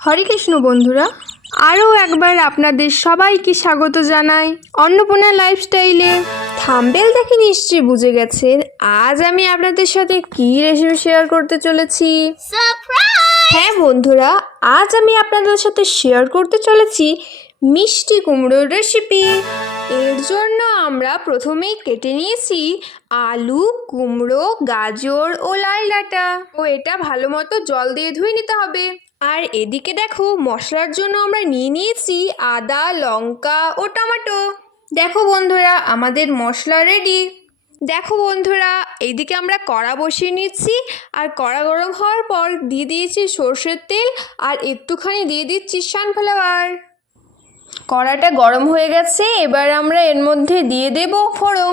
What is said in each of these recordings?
হরে কৃষ্ণ বন্ধুরা আরও একবার আপনাদের সবাইকে স্বাগত জানাই অন্নপূর্ণা লাইফস্টাইলে। থাম্বেল দেখে নিশ্চয়ই বুঝে গেছেন আজ আমি আপনাদের সাথে কী রেসিপি শেয়ার করতে চলেছি। হ্যাঁ বন্ধুরা আজ আমি আপনাদের সাথে শেয়ার করতে চলেছি মিষ্টি কুমড়োর রেসিপি। এর জন্য আমরা প্রথমেই কেটে নিয়েছি আলু কুমড়ো গাজর ও লাল ডাঁটা। ও এটা ভালো মতো জল দিয়ে ধুয়ে নিতে হবে। আর এদিকে দেখো, মশলার জন্য আমরা নিয়ে নিয়েছি আদা, লঙ্কা ও টমেটো। দেখো বন্ধুরা, আমাদের মশলা রেডি দেখো বন্ধুরা এইদিকে আমরা কড়া বসিয়ে নিচ্ছি, আর কড়া গরম হওয়ার পর দিয়ে দিয়েছি সর্ষের তেল, আর একটুখানি দিয়ে দিচ্ছি সানফ্লাওয়ার কড়াটা গরম হয়ে গেছে, এবার আমরা এর মধ্যে দিয়ে দেব ফোড়ং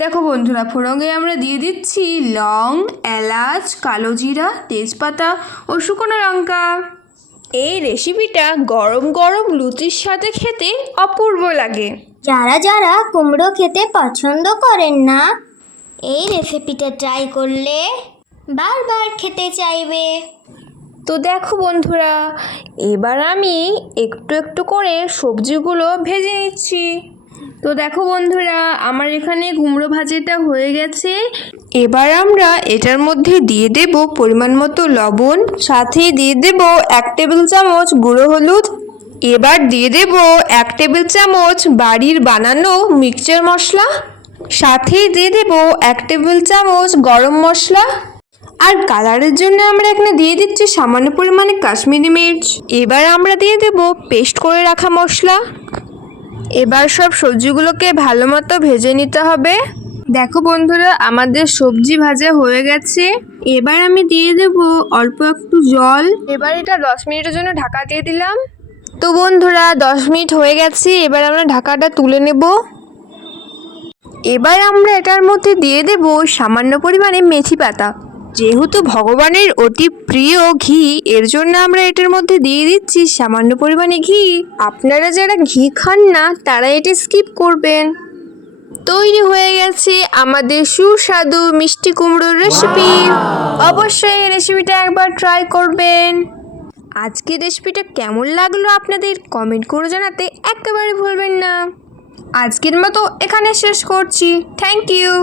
দেখো বন্ধুরা ফোড়ঙে আমরা দিয়ে দিচ্ছি লং, এলাচ, কালো জিরা, তেজপাতা ও শুকনো লঙ্কা। এই রেসিপিটা গরম গরম লুচির সাথে খেতে অপূর্ব লাগে। যারা যারা কুমড়ো খেতে পছন্দ করেন না, এই রেসিপিটা ট্রাই করলে বারবার খেতে চাইবে। তো দেখো বন্ধুরা, এবার আমি একটু একটু করে সবজিগুলো ভেজে নিচ্ছি। তো দেখো বন্ধুরা, আমার এখানে কুমড়ো ভাজিটা হয়ে গেছে। এবার আমরা এটার মধ্যে দিয়ে দেব পরিমাণ মতো লবণ, সাথে দিয়ে দেব এক টেবিল চামচ গুঁড়ো হলুদ। এবার দিয়ে দেব এক টেবিল চামচ বাড়ির বানানো মিক্সচার মশলা। সাথে দিয়ে দেব এক টেবিল চামচ গরম মশলা। আর কালারের জন্য আমরা এখানে দিয়ে দিচ্ছি সামান্য পরিমাণে কাশ্মীরি মির্চ। এবার আমরা দিয়ে দেব পেস্ট করে রাখা মশলা। এবার সব সবজিগুলোকে ভালো মতো ভেজে নিতে হবে। দেখো বন্ধুরা, আমাদের সবজি ভাজা হয়ে গেছে। এবার আমি দিয়ে দেব অল্প একটু জল। এবার এটা দশ মিনিটের জন্য ঢাকা দিয়ে দিলাম। তো বন্ধুরা, দশ মিনিট হয়ে গেছে, এবার আমরা ঢাকাটা তুলে নেব। এবার আমরা এটার মধ্যে দিয়ে দেব সামান্য পরিমাণে মেথি পাতা। যেহেতু ভগবানের অতি প্রিয় ঘি এর জন্য আমরা এটার মধ্যে দিয়ে দিচ্ছি সামান্য পরিমাণে ঘি। আপনারা যারা ঘি খান না তারা এটা স্কিপ করবেন। তৈরি হয়ে গেছে আমাদের সুস্বাদু মিষ্টি কুমড়োর রেসিপি অবশ্যই এই রেসিপিটা একবার ট্রাই করবেন। আজকের রেসিপিটা কেমন লাগল আপনাদের কমেন্ট করে জানাতে একেবারে ভুলবেন না। আজকের মতো এখানে শেষ করছি। Thank you